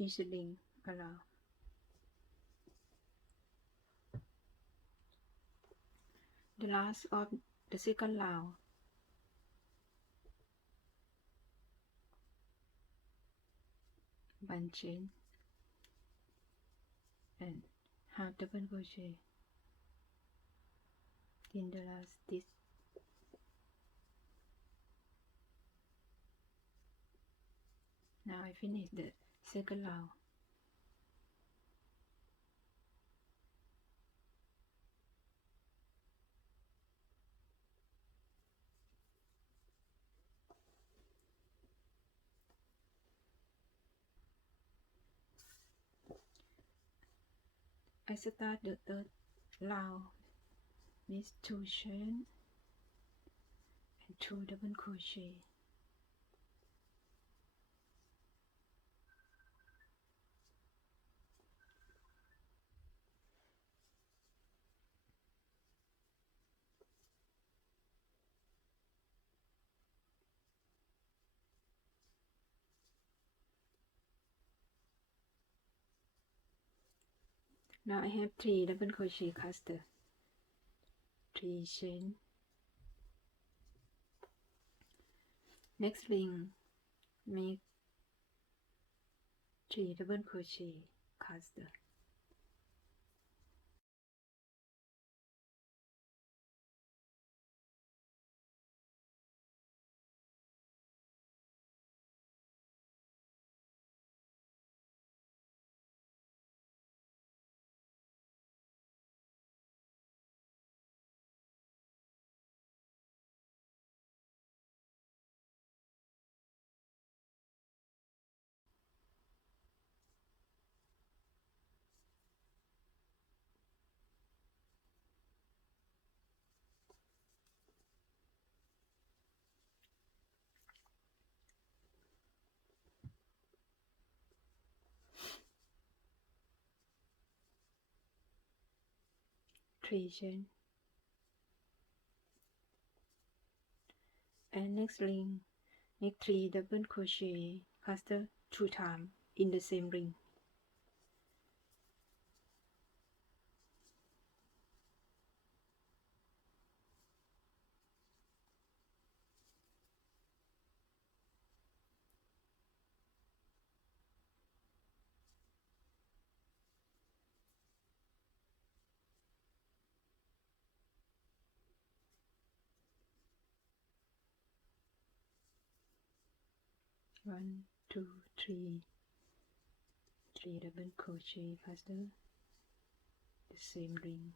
each ring around. The last of the second round. One chain and half double crochet in the last stitch. Now I finish the second round. I start the third round with 2 chain and 2 double crochet. Now I have 3 double crochet cluster, 3 chain. Next ring, make 3 double crochet cluster. Three chain, and next ring, make 3 double crochet cluster 2 times in the same ring. One, two, three, 3 double crochet cluster, the same ring.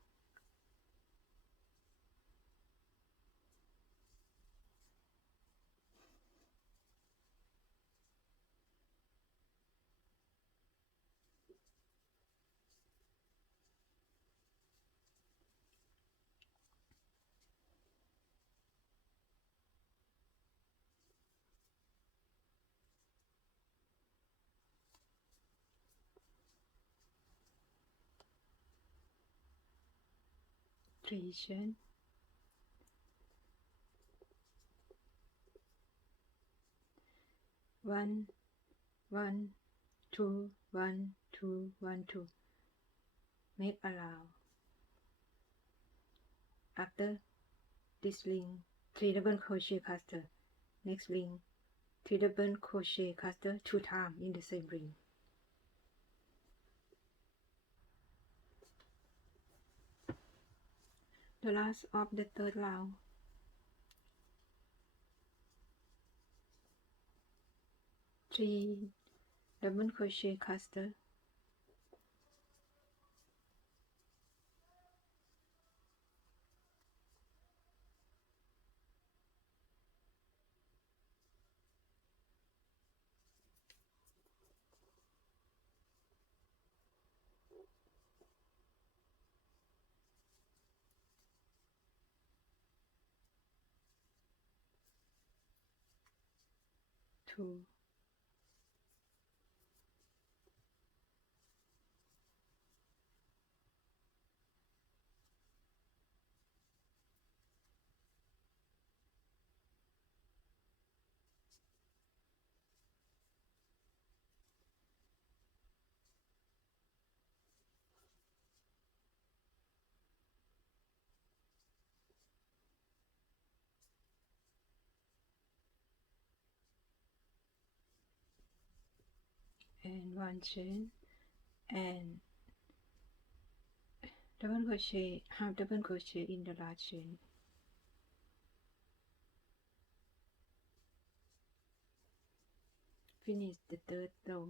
Three chain, one, one, two, one, two, one, two. Make a round. After this ring, 3 double crochet cluster. Next ring, 3 double crochet cluster 2 times in the same ring. The last of the third round. 3 double crochet cluster, two, and 1 chain and double crochet, half double crochet in the last chain. Finish the third row.